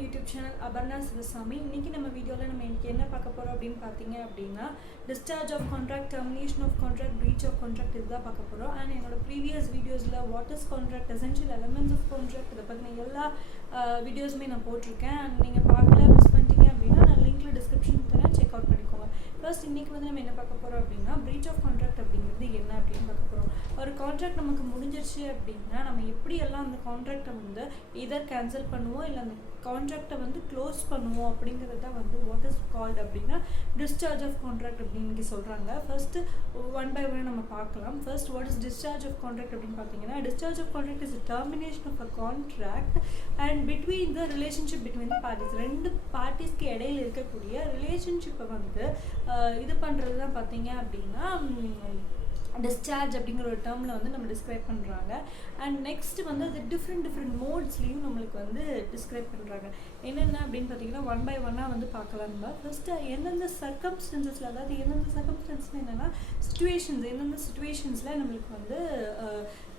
YouTube channel Aparna Sivasamy. இன்னைக்கு நம்ம வீடியோவில் நம்ம இன்னைக்கு என்ன பார்க்க போகிறோம் அப்படின்னு பார்த்தீங்க அப்படின்னா discharge of contract, termination of contract, breach of contract இதுதான் பார்க்க போகிறோம். அண்ட் என்னோட ப்ரீவியஸ் வீடியோஸில் what is contract, essential elements of contract இதை பற்றின எல்லா வீடியோஸுமே நான் போட்டிருக்கேன். அண்ட் நீங்கள் பார்க்கல மிஸ் பண்ணிட்டீங்க அப்படின்னா நான் லிங்க்கில் டிஸ்கிரிப்ஷன் தரேன், செக் அவுட் பண்ணிக்கோங்க. ஃபர்ஸ்ட் இன்றைக்கி வந்து நம்ம என்ன பார்க்க போகிறோம் அப்படின்னா பிரீச் ஆஃப் கான்ட்ராக்ட் அப்படிங்கிறது என்ன அப்படின்னு பார்க்க போகிறோம். ஒரு கான்ட்ராக்ட் நமக்கு முடிஞ்சிருச்சு அப்படின்னா நம்ம எப்படியெல்லாம் அந்த கான்ட்ராக்டை வந்து இதர் கேன்சல் பண்ணுவோம் இல்லை அந்த கான்ட்ராக்டை வந்து க்ளோஸ் பண்ணுவோம் அப்படிங்கிறது தான் வந்து வாட் இஸ் கால்ட் அப்படின்னா டிஸ்சார்ஜ் ஆஃப் கான்ட்ராக்ட் அப்படின்னு சொல்கிறாங்க. ஃபர்ஸ்ட்டு ஒன் பை ஒன் நம்ம பார்க்கலாம். First what is discharge of contract அப்படின்னு பார்த்தீங்கன்னா discharge of contract is termination of a contract and between the relationship between the parties. ரெண்டு பார்ட்டிஸ்க்கு இடையில இருக்கக்கூடிய ரிலேஷன்ஷிப்பை வந்து இது பண்ணுறது தான் பார்த்தீங்க அப்படின்னா டிஸ்சார்ஜ் அப்படிங்கிற ஒரு டேர்மில் வந்து நம்ம டிஸ்கிரைப் பண்ணுறாங்க. அண்ட் நெக்ஸ்ட் வந்து அது டிஃப்ரெண்ட் மோட்ஸ்லேயும் நம்மளுக்கு வந்து டிஸ்கிரைப் பண்ணுறாங்க. என்னென்ன அப்படின்னு பார்த்தீங்கன்னா ஒன் பை ஒன்னாக வந்து பார்க்கலாம். ஃபர்ஸ்ட்டு எந்தெந்த சர்க்கம்ஸ்டன்சஸில், அதாவது எந்தெந்த சர்க்கம்ஸ்டன்ஸ்னு என்னென்னா சிச்சுவேஷன்ஸ், எந்தெந்த சிச்சுவேஷன்ஸில் நம்மளுக்கு வந்து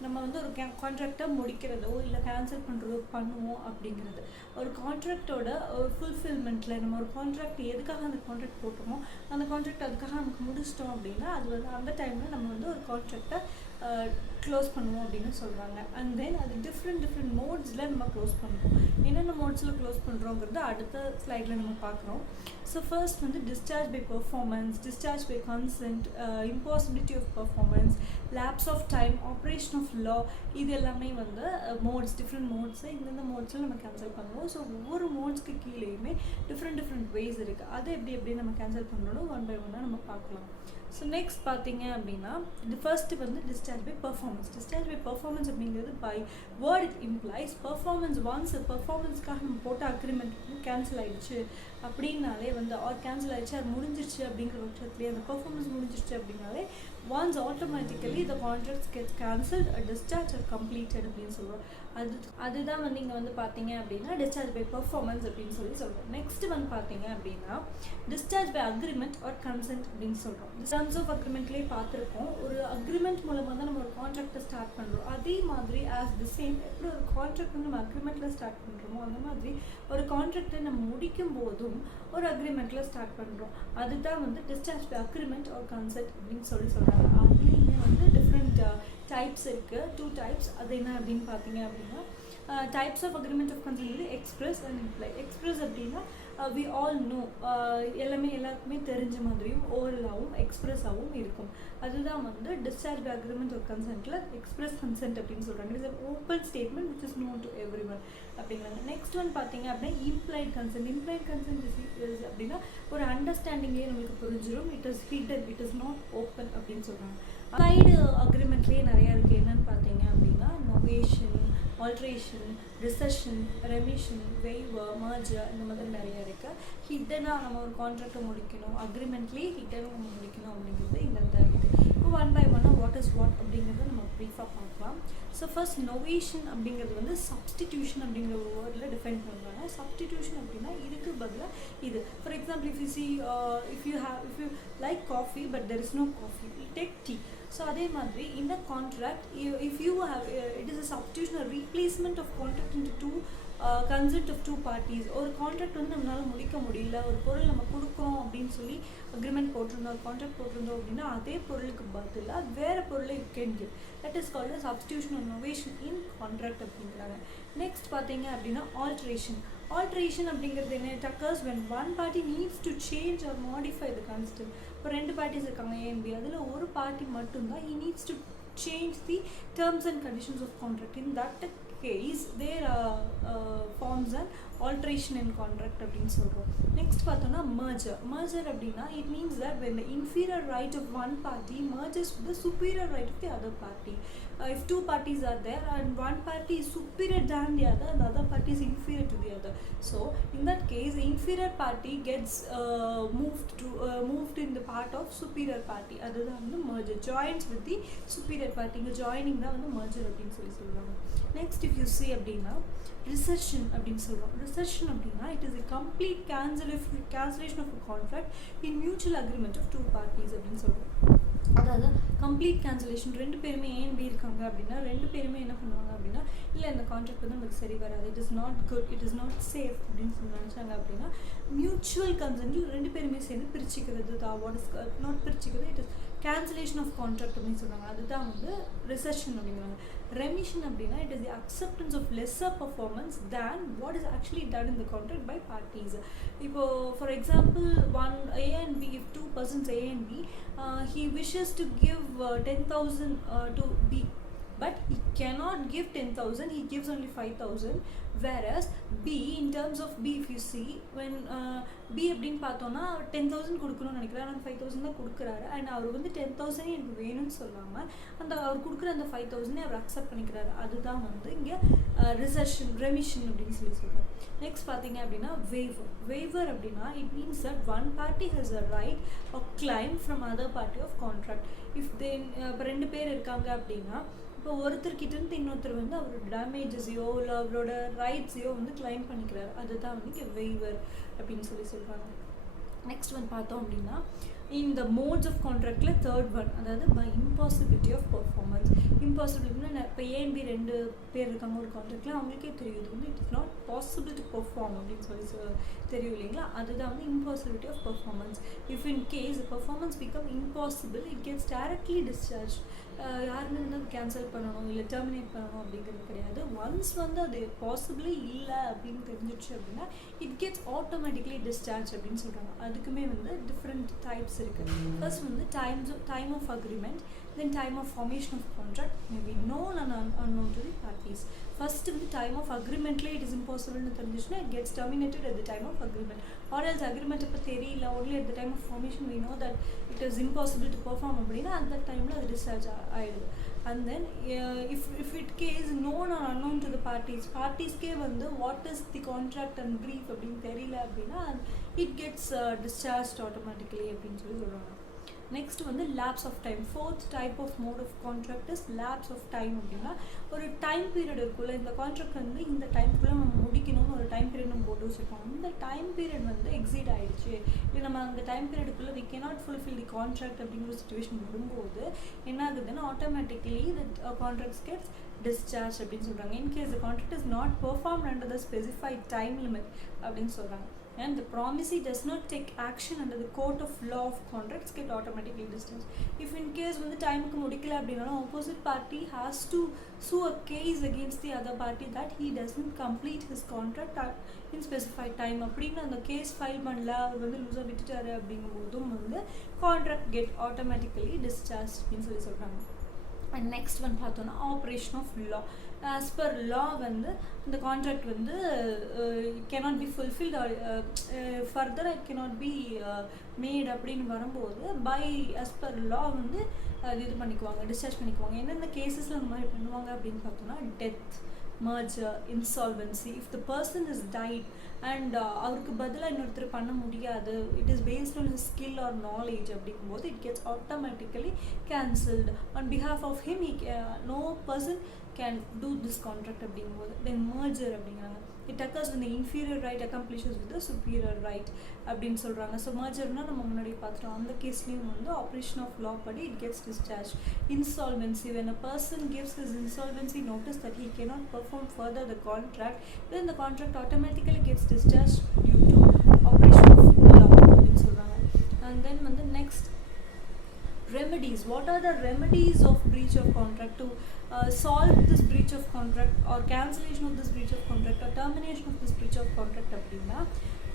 நம்ம வந்து ஒரு கான்ட்ராக்டை முடிக்கிறதோ இல்லை கேன்சல் பண்ணுறதோ பண்ணுவோம் அப்படிங்கிறது. ஒரு கான்ட்ராக்டோட ஒரு ஃபுல்ஃபில்மெண்ட்டில் நம்ம ஒரு கான்ட்ராக்ட் எதுக்காக அந்த கான்ட்ராக்ட் போட்டோமோ அந்த கான்ட்ராக்ட் அதுக்காக நமக்கு முடிச்சிட்டோம் அப்படின்னா அது வந்து அந்த டைமில் நம்ம வந்து ஒரு கான்ட்ராக்டை க்ளோஸ் பண்ணுவோம் அப்படின்னு சொல்கிறாங்க. அண்ட் தென் அது டிஃப்ரெண்ட் மோட்ஸில் நம்ம க்ளோஸ் பண்ணுறோம். என்னென்ன மோட்ஸில் க்ளோஸ் பண்ணுறோங்கிறது அடுத்த ஸ்லைடில் நம்ம பார்க்குறோம். ஸோ ஃபர்ஸ்ட் வந்து discharge by performance, discharge by consent, impossibility of performance, lapse of time, operation of law, இது எல்லாமே வந்து மோட்ஸ், டிஃப்ரெண்ட் மோட்ஸு. இந்தந்த மோட்ஸில் நம்ம கேன்சல் பண்ணுவோம். ஸோ ஒவ்வொரு மோட்ஸ்க்கு கீழேயுமே டிஃப்ரெண்ட் வேஸ் இருக்குது. அதை எப்படி நம்ம கேன்சல் பண்ணுறோம் ஒன் பை ஒன்னாக நம்ம பார்க்கலாம். ஸோ நெக்ஸ்ட் பார்த்தீங்க அப்படின்னா இது ஃபர்ஸ்ட்டு வந்து discharge by performance. Discharge by performance அப்படிங்கிறது by word it implies performance once பெர்ஃபார்மன்ஸ்க்காக நம்ம போட்ட அக்ரிமெண்ட் கேன்சல் ஆகிடுச்சு அப்படின்னாலே வந்து கேன்சல் ஆகிடுச்சு, அது முடிஞ்சிருச்சு அப்படிங்கிற பட்சத்துலேயே அந்த பெர்ஃபார்மன்ஸ் முடிஞ்சிருச்சு அப்படின்னாலே once automatically the contracts get cancelled, a discharge are completed அப்படின்னு சொல்கிறோம். அதுதான் வந்து இங்கே வந்து பார்த்தீங்க அப்படின்னா டிஸ்சார்ஜ் பை பெர்ஃபார்மன்ஸ் அப்படின்னு சொல்கிறோம். நெக்ஸ்ட் வந்து பார்த்தீங்க அப்படின்னா discharge by agreement or consent அப்படின்னு சொல்கிறோம். டர்ம்ஸ் ஆஃப் அக்ரிமெண்ட்லேயே பார்த்துருக்கோம். ஒரு அக்ரிமெண்ட் மூலமாக தான் நம்ம ஒரு கான்ட்ராக்டை ஸ்டார்ட் பண்ணுறோம். அதே மாதிரி ஆஸ் தி சேம் எப்படி ஒரு கான்ட்ராக்ட் வந்து நம்ம அக்ரிமெண்ட்டில் ஸ்டார்ட் பண்ணுறோமோ அந்த மாதிரி ஒரு கான்ட்ராக்டை நம்ம முடிக்கும் போதும் ஒரு அக்ரிமெண்ட்டில் ஸ்டார்ட் பண்ணுறோம். அதுதான் வந்து discharge by agreement or consent அப்படின்னு சொல்கிறாங்க. அதுலேயுமே வந்து டிஃப்ரெண்ட் டைப்ஸ் இருக்குது, 2 டைப்ஸ். அது என்ன அப்படின்னு பார்த்தீங்க அப்படின்னா types of agreement of consent வந்து எக்ஸ்பிரஸ் அண்ட் இம்ப்ளை. எக்ஸ்பிரஸ் அப்படின்னா வி ஆல் நோ, எல்லாருக்குமே தெரிஞ்ச மாதிரியும் ஓரலாகவும் எக்ஸ்பிரஸாகவும் இருக்கும். அதுதான் வந்து டிஸ்சார்ஜ் பை அக்ரிமெண்ட் ஆஃப் கன்சென்ட்டில் எக்ஸ்பிரஸ் கன்சென்ட் அப்படின்னு சொல்கிறாங்க. It's an open statement which is known to everyone அப்படிங்கிறாங்க. நெக்ஸ்ட் ஒன் பார்த்தீங்க அப்படின்னா implied consent. Implied consent is அப்படின்னா ஒரு அண்டர்ஸ்டாண்டிங்கே நம்மளுக்கு புரிஞ்சிடும். It is hidden, it is not open அப்படின்னு சொல்கிறாங்க. சைடு அக்ரிமெண்ட்லேயே நிறையா இருக்குது. என்னென்னு பார்த்தீங்க அப்படின்னா novation, alteration, rescission, remission, waiver, merger, இந்த மாதிரி நிறையா இருக்குது. ஹிட்டனாக நம்ம ஒரு கான்ட்ராக்டை முடிக்கணும், அக்ரிமெண்ட்லேயே ஹிட்டனாக நம்ம முடிக்கணும் அப்படிங்கிறது இந்த இது. இப்போ ஒன் பை ஒன்னாக வாட் இஸ் வாட் அப்படிங்கிறத நம்ம ப்ரீஃபாக பார்க்கலாம். ஸோ ஃபர்ஸ்ட் நொவேஷன் அப்படிங்கிறது வந்து சப்ஸ்டிடியூஷன் அப்படிங்கிற ஒரு வேர்டில் டிஃபைன் பண்ணுறாங்க. சப்ஸ்டிடியூஷன் அப்படின்னா இதுக்கு பதிலாக இது. For example if you like coffee but there is no coffee, you take tea. So அதே மாதிரி இந்த contract if you have it is a substitution, a replacement of contract into to consent of 2 parties. ஒரு contract வந்து நம்மளால் முடிக்க முடியல, ஒரு பொருள் நம்ம கொடுக்குறோம் அப்படின்னு சொல்லி அக்ரிமெண்ட் போட்டிருந்தோம், ஒரு கான்ட்ராக்ட் போட்டிருந்தோம் அப்படின்னா அதே பொருளுக்கு பதிலாக வேறு பொருளை you can give. That is called substitution or novation in contract அப்படிங்கிறாங்க. நெக்ஸ்ட் பார்த்தீங்க அப்படின்னா ஆல்ட்ரேஷன். ஆல்ட்ரேஷன் அப்படிங்கிறது என்ன? It occurs when one party needs to change or modify the constant. இப்போ 2 பார்ட்டிஸ் இருக்காங்க A and B, அதில் ஒரு பார்ட்டி மட்டும்தான் he needs to change the terms and conditions of contract. In that case there forms an alteration in contract அப்படின்னு சொல்கிறோம். Next பார்த்தோன்னா merger அப்படின்னா it means that when the inferior right of one party merges with the superior right of the other party. If 2 parties are there and one party is superior than the other party is inferior to the other. So in that case the inferior party gets moved in the part of superior party. அதுதான் வந்து merger, joins with the superior party. இங்கே joining தான் வந்து merger அப்படின்னு சொல்லுவாங்க. Next if you see அப்படின்னா recession அப்படின்னு சொல்கிறோம். ரிசெஷன் அப்படின்னா it is a complete cancellation of a contract in mutual agreement of 2 parties அப்படின்னு சொல்கிறோம். அதாவது கம்ப்ளீட் கேன்சலேஷன். ரெண்டு பேருமே ஏன் பி இருக்காங்க அப்படின்னா ரெண்டு பேருமே என்ன பண்ணுவாங்க அப்படின்னா இல்லை இந்த கான்ட்ராக்ட் வந்து நமக்கு சரி வராது, it is not good, it is not safe அப்படின்னு சொல்லி நினச்சாங்க அப்படின்னா மியூச்சுவல் கன்சென்ட்டில் ரெண்டு பேருமே சேர்ந்து பிரிச்சுக்கிறது தான் வாட் இஸ் நாட் பிரிச்சுக்கிறது, it is cancellation of contract அப்படின்னு சொல்கிறாங்க. அதுதான் வந்து ரெசெஷன் அப்படிங்கிறாங்க. ரெமிஷன் அப்படின்னா it is the acceptance of lesser performance than what is actually done in the contract by parties. இப்போது for example one A and B, if two persons A and B, he wishes to give 10,000 to B, but he cannot give 10,000, he gives only 5,000. Whereas B, in terms of B, if you see, when B அப்படின்னு பார்த்தோன்னா 10,000 கொடுக்கணும்னு நினைக்கிறாரு, ஆனால் 5,000 தான் கொடுக்குறாரு. And அவர் வந்து 10,000 எனக்கு வேணும்னு சொல்லாமல் அவர் கொடுக்குற அந்த 5,000 அவர் அக்செப்ட் பண்ணிக்கிறாரு. அதுதான் வந்து இங்கே ரெமிஷன் அப்படின்னு சொல்லி சொல்கிறாங்க. நெக்ஸ்ட் பார்த்தீங்க அப்படின்னா வேவர் அப்படின்னா it means that one party has a right or claim from other party of contract. If they இப்போ ரெண்டு பேர் இருக்காங்க அப்படின்னா இப்போ ஒருத்தர்கிட்ட இன்னொருத்தர் வந்து அவரோட டேமேஜஸையோ இல்லை அவரோட ரைட்ஸையோ வந்து கிளைம் பண்ணிக்கிறாரு. அதுதான் வந்து வெய்வர் அப்படின்னு சொல்லி சொல்கிறாங்க. நெக்ஸ்ட் வந்து பார்த்தோம் அப்படின்னா இந்த மோட்ஸ் ஆஃப் கான்ட்ராக்டில் தேர்ட் ஒன், அதாவது பை இம்பாசிபிலிட்டி ஆஃப் பர்ஃபார்மன்ஸ். இம்பாசிபிலிட்டினா இப்போ ஏஎன்பி ரெண்டு பேர் இருக்காங்க ஒரு கான்ட்ராக்டில், அவங்களுக்கே தெரியுது வந்து it is not possible to perform அப்படின்னு சொல்லி தெரியும் இல்லைங்களா. அதுதான் வந்து impossibility of performance. If in case performance become impossible it gets directly discharge. யாருமே வந்து அது கேன்சல் பண்ணணும் இல்லை டெர்மினேட் பண்ணணும் அப்படிங்கிறது கிடையாது. ஒன்ஸ் வந்து அது பாசிபிளே இல்லை அப்படின்னு தெரிஞ்சிடுச்சு அப்படின்னா இட் கெட்ஸ் ஆட்டோமேட்டிக்லி டிஸ்சார்ஜ் அப்படின்னு சொல்கிறாங்க. அதுக்குமே வந்து டிஃப்ரெண்ட் டைப்ஸ் இருக்குது. ஃபர்ஸ்ட் வந்து time of agreement, then time of formation of contract, maybe known and unknown to the parties. First வந்து டைம் ஆஃப் அக்ரிமெண்ட்லேயே இட் இஸ் இம்பாசிபிள்னு தெரிஞ்சிச்சுன்னா it gets terminated at the time of agreement. Or else agreement இப்போ தெரியல only at the time of formation we know that it is impossible to perform அப்படின்னா அந்த டைமில் அது டிஸ்சார்ஜ் ஆகிடுது. And then if it case known or unknown to the பார்ட்டிஸ்க்கே வந்து what is the contract and brief அப்படின்னு தெரியல அப்படின்னா இட் கெட்ஸ் டிஸ்சார்ஜ் ஆட்டோமேட்டிக்கலி அப்படின்னு சொல்லி சொல்கிறாங்க. நெக்ஸ்ட் வந்து lapse of time. Fourth type of mode of contract is lapse of time. அப்படின்னா ஒரு டைம் பீரியட் இருக்குல்ல, இந்த கான்ட்ராக்ட் வந்து இந்த டைம்குள்ளே நம்ம முடிக்கணும்னு ஒரு டைம் பீரியட் நம்ம போட்டு வச்சுருக்கோம். இந்த டைம் பீரியட் வந்து எக்ஸீட் ஆகிடுச்சு, இல்லை நம்ம அந்த டைம் பீரியடுக்குள்ளே we cannot fulfil the contract அப்படிங்கிற சுச்சுவேஷன் வரும்போது என்ன ஆகுதுன்னா automatically the contracts gets discharge அப்படின்னு சொல்கிறாங்க. In case the contract is not performed under the specified time limit அப்படின்னு சொல்கிறாங்க. And the promisee does not take action under the court of law of contracts get automatically discharged. If in case when the time ku mudikala appadina opposite party has to sue a case against the other party that he doesn't complete his contract in specified time அப்படினா அந்த case file பண்ணல அவர் வந்து லூசா விட்டுட்டாரு அப்படிங்கும்போதும் வந்து contract get automatically discharged அப்படின்னு சொல்லி சொல்றாங்க. And next one பார்த்தோன்னா operation of law. As per law வந்து இந்த கான்ட்ராக்ட் வந்து it cannot be fulfilled or further it cannot be made அப்படின்னு வரும்போது பை ஆஸ் பர் லா வந்து இது பண்ணிக்குவாங்க, டிஸ்சார்ஜ் பண்ணிக்குவாங்க. எந்தெந்த கேசஸில் அந்த மாதிரி பண்ணுவாங்க அப்படின்னு பார்த்தோன்னா death, merger, insolvency. If the person is died and அவருக்கு பதிலாக இன்னொருத்தர் பண்ண முடியாது, it is based on his skill or knowledge அப்படிங்கும்போது it gets automatically cancelled on behalf of him. No person can do this contract அப்படிங்கும்போது. Then merger அப்படிங்கிறாங்க, it occurs when the inferior right accomplishes with the superior right அப்படின்னு சொல்கிறாங்க. So mergerனா நம்ம முன்னாடி பார்த்துட்டோம், அந்த கேஸ்லேயும் வந்து ஆப்ரேஷன் ஆஃப் லா படி it gets discharged. Insolvency, when a person gives his insolvency notice that he cannot perform further the contract, then the contract automatically gets discharged due to operation of law அப்படின்னு சொல்கிறாங்க. And then வந்து next remedies. What are the remedies of breach of contract to solve this breach of contract or cancellation of this breach of contract or termination of this breach of contract அப்படின்னா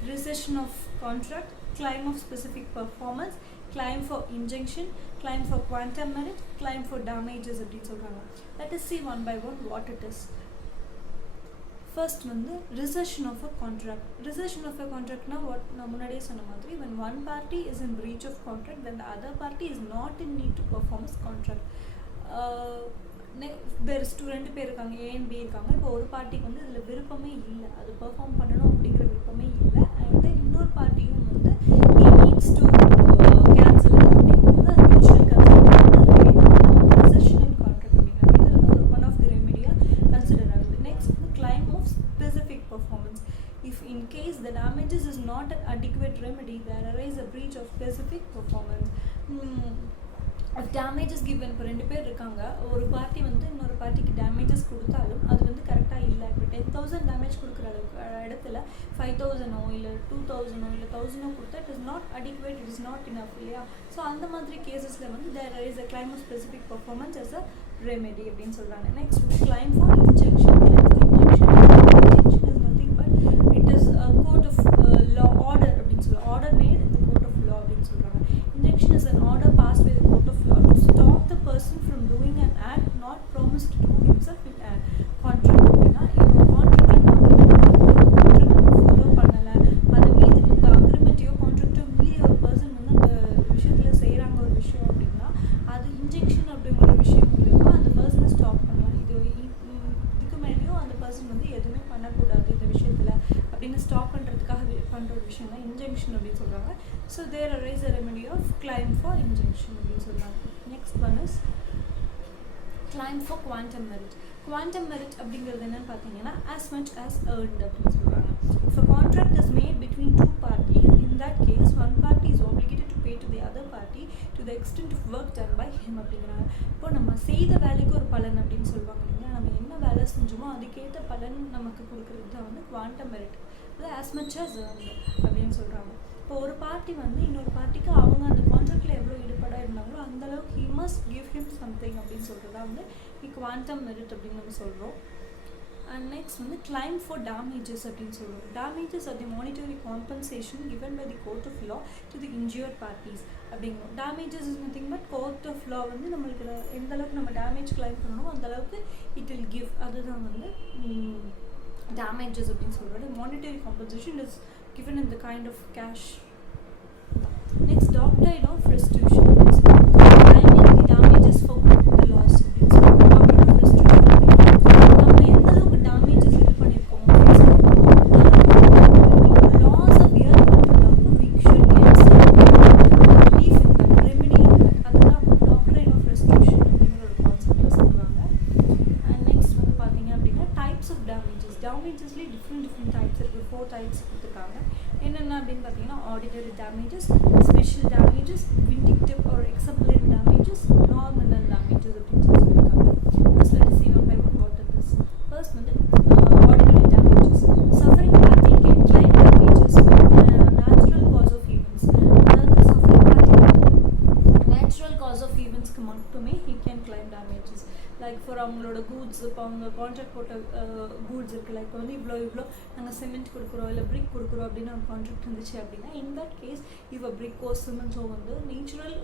rescission of contract, claim of specific performance, claim for injunction, claim for quantum merit, claim for damages அப்படின்னு சொல்கிறாங்க. Let us see one by one what it is. First வந்து rescission of a contract. Rescission of a contract na what நான் முன்னாடியே சொன்ன மாதிரி when one party is in breach of contract then the other party is not in need to perform his contract. ரெண்டு பேர் இருக்காங்க, A and B இருக்காங்க. இப்போ ஒரு பார்ட்டிக்கு வந்து இதில் விருப்பமே இல்லை, அது பெர்ஃபார்ம் பண்ணணும் அப்படிங்கிற விருப்பமே இல்லை. அண்ட் தென் இன்னொரு பார்ட்டியும் வந்து he needs to cancel it அப்படிங்கும்போது அது mutual consent rescission in contract அப்படிங்கிறது இது வந்து ஒரு ஒன் ஆஃப் தி ரெமிடியாக கன்சிடர் ஆகுது. நெக்ஸ்ட் வந்து claim of specific performance. If in case the damages is not an adequate remedy, there arise a breach of specific performance. Damages given. இப்போ 2 பேர் இருக்காங்க, ஒரு பார்ட்டி வந்து இன்னொரு பார்ட்டிக்கு டேமேஜஸ் கொடுத்தாலும் அது வந்து கரெக்டாக இல்லை. இப்போ 10,000 டேமேஜ் கொடுக்குற அளவுக்கு இடத்துல 5,000 இல்லை 2,000 இல்லை 1,000 கொடுத்தா it is not adequate, it is not enough இல்லையா. ஸோ அந்த மாதிரி கேசஸில் வந்து there is a claim of specific performance as a remedy அப்படின்னு சொல்கிறாங்க. நெக்ஸ்ட் வந்து claim for injunction. Injunction is nothing but it is court of law order அப்படின்னு சொல்லுவாங்க. ஆர்டர் மேட் இந்த கோர்ட் ஆஃப் லா அப்படின்னு சொல்கிறாங்க. Injunction is an order passed by the court of law to stop the person from doing an act not promised to do himself in a contract. அப்படின்னா இப்போ கான்ட்ராக்டில் follow பண்ணலை, அதை மீறி இந்த அக்ரிமெண்ட்டையோ கான்ட்ராக்டோ மீறி ஒரு பர்சன் வந்து அந்த விஷயத்தில் செய்கிறாங்க ஒரு விஷயம் அப்படின்னா அது இன்ஜெக்ஷன் அப்படிங்கிற விஷயம் மூலமாக அந்த பர்சனை ஸ்டாப் பண்ணலாம். இதுக்கு மேலேயும் அந்த பர்சன் வந்து எதுவுமே பண்ணக்கூடாது இந்த விஷயத்தில் அப்படின்னு ஸ்டாப் பண்ணுறதுக்காக பண்ணுற ஒரு விஷயம் தான் இன்ஜெக்ஷன் அப்படின்னு சொல்கிறாங்க. So there arise a remedy of claim for injunction அப்படின்னு சொல்கிறாங்க. Next one is claim for quantum merit. quantum merit அப்படிங்கிறது என்னன்னு பார்த்தீங்கன்னா as much as earned அப்படின்னு சொல்கிறாங்க. If a contract is made between two parties, in that case one party is obligated to pay to the other party to the extent of work done by him அப்படிங்கிறாங்க. இப்போ நம்ம செய்த வேலைக்கு ஒரு பலன் அப்படின்னு சொல்லுவாங்க இல்லையா, நம்ம என்ன வேலை செஞ்சோமோ அதுக்கேற்ற பலன் நமக்கு கொடுக்குறது தான் வந்து quantum merit. அது as much as earned அப்படின்னு சொல்கிறாங்க. இப்போ ஒரு பார்ட்டி வந்து இன்னொரு பார்ட்டிக்கு அவங்க அந்த கான்ட்ராக்டில் எவ்வளோ ஈடுபடாக இருந்தாங்களோ அந்தளவுக்கு he must give him something அப்படின்னு சொல்கிறதா வந்து குவாண்டம் மெரிட் அப்படின்னு நம்ம சொல்கிறோம். அண்ட் நெக்ஸ்ட் வந்து கிளைம் ஃபார் டேமேஜஸ் அப்படின்னு சொல்கிறோம். Damages are the monetary compensation given by the court of law to the injured parties அப்படிங்கிறோம். Damages is nothing but court of law வந்து நம்மளுக்கு எந்த அளவுக்கு நம்ம டேமேஜ் கிளைம் பண்ணணும் அந்தளவுக்கு இட் வில் கிவ். அதுதான் வந்து டேமேஜஸ் அப்படின்னு சொல்கிறது. Monetary compensation is given in the kind of cash. Next, doctrine of restitution. Claiming the damages for the loss. Doctrine of restitution. நம்ம எந்த அளவுக்கு damages இது பண்ணிருக்கோம், loss appear பண்றதுக்கு we should get some relief in that, remedy in that. அதுதான் doctrine of restitution அப்படிங்கிற ஒரு கான்செப்ட்ல சொல்றாங்க. And next வந்து பாத்தீங்க அப்படின்னா types of damages. Damagesல different types இருக்கு. 4 types கொடுத்துருக்காங்க. என்னென்ன அப்படின்னு பார்த்தீங்கன்னா ordinary damages, special damages, vindictive or exemplary damages, nominal damages அப்படின்னு சொல்லியிருக்காங்க. First let us see one by one what it is. First வந்து ordinary damages. Suffering party can claim damages natural cause of events. அதாவது suffering party natural cause of ஈவெண்ட்ஸ்க்கு மட்டுமே he can claim damages. Like for அவங்களோட goods, இப்போ அவங்க contract போட்ட goods இருக்குது, like வந்து இவ்வளோ நாங்கள் சிமெண்ட் கொடுக்குறோம் இல்லை பிரிக் கொடுக்குறோம் அப்படின்னு ஒரு கான்ட்ராக்ட் இருந்துச்சு அப்படின்னா இன் தட் கேஸ் இவ பிரிக்கோ சிமெண்ட்ஸோ வந்து நேச்சுரல்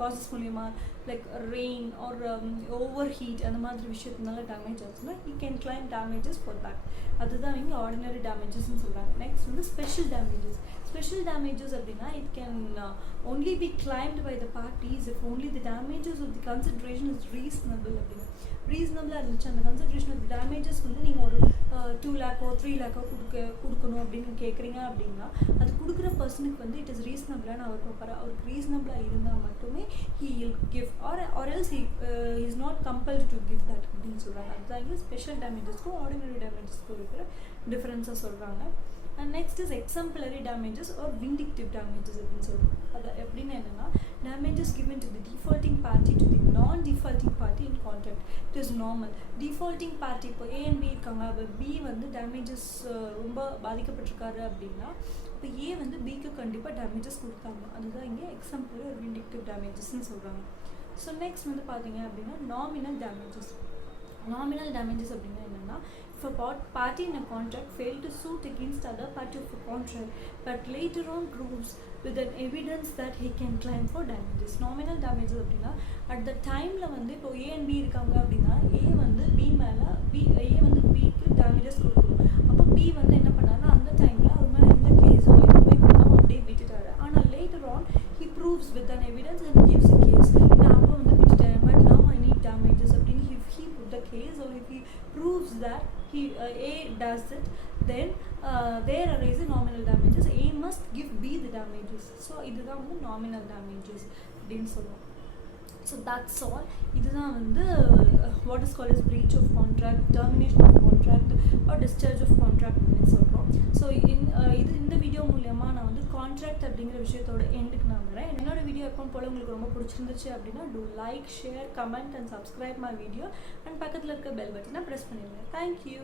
காசஸ் மூலியமா like rain or over heat அந்த மாதிரி விஷயத்தினால டேமேஜ் ஆச்சுன்னா you can claim damages for that. அதுதான் இங்கே ஆர்டினரி டேமேஜஸ்ன்னு சொல்கிறாங்க. நெக்ஸ்ட் வந்து ஸ்பெஷல் டேமேஜஸ். Special damages அப்படின்னா it can only be claimed by the parties if only the damages of the consideration is reasonable அப்படின்னா ரீசனபிளாக இருந்துச்சு அந்த கன்சிடரேஷன் ஆஃப் டேமேஜஸ் வந்து நீங்கள் ஒரு 2 lakhோ 3 lakhோ கொடுக்கணும் அப்படின்னு கேட்குறீங்க அப்படின்னா அது கொடுக்குற பர்சனுக்கு வந்து இட் இஸ் ரீசனபிளான அவர் பார்ப்பார். அவருக்கு ரீசனபிளாக இருந்தால் மட்டுமே he will give or else he is not compelled to give that அப்படின்னு சொல்கிறாங்க. அதுதான் இங்கே ஸ்பெஷல் டேமேஜஸ்க்கும் ஆர்டினரி டேமேஜஸ்க்கும் இருக்கிற டிஃப்ரென்ஸாக சொல்கிறாங்க. And next is exemplary damages or vindictive damages அப்படின்னு சொல்லுவோம். அது எப்படின்னு என்னென்னா damages given to the defaulting party to the non-defaulting party in contract. It is normal. Defaulting party இப்போ A and B இருக்காங்க, அப்போ B வந்து damages ரொம்ப பாதிக்கப்பட்டிருக்காரு அப்படின்னா இப்போ A வந்து Bக்கு கண்டிப்பாக damages கொடுத்தாங்க. அதுதான் இங்கே exemplary or vindictive damagesன்னு சொல்கிறாங்க. ஸோ நெக்ஸ்ட் வந்து பார்த்தீங்க அப்படின்னா நாமினல் டேமேஜஸ். நாமினல் டேமேஜஸ் அப்படின்னா என்னென்னா if a party in a contract failed to suit against other party of a contract but later on proves with an evidence that he can claim for damages. Nominal damages அப்படின்னா at the timeல வந்து இப்போ A and B இருக்காங்க அப்படின்னா A வந்து B மேலே A வந்து Bக்கு damages கொடுக்கணும். அப்போ B வந்து என்ன பண்ணாருன்னா அந்த டைமில் அவர் மேலே எந்த கேஸோ எதுவுமே கொடுக்காம அப்படியே விட்டுட்டாரு. ஆனால் later on he proves with an evidence and gives a case. நான் அப்போ வந்து விட்டுட்டேன் but now I need damages அப்படின்னு if he put the case or if he proves that A does it, then there arise nominal damages. A must give B the damages. So இதுதான் வந்து nominal damages அப்படின்னு சொல்லுவோம். So that's all. இதுதான் வந்து what is called as breach of contract, termination of contract or discharge of contract அப்படின்னு சொல்கிறோம். So இந்த video மூலமா நான் வந்து கான்ட்ராக்ட் அப்படிங்கிற விஷயத்தோட எண்டுக்கு நான் வரேன். என்னோட வீடியோ எப்போ போல உங்களுக்கு ரொம்ப பிடிச்சிருந்துச்சு அப்படின்னா do like, share, comment and subscribe my video and பக்கத்தில் இருக்க பெல் பட்டனை ப்ரெஸ் பண்ணிடுங்க. தேங்க்யூ.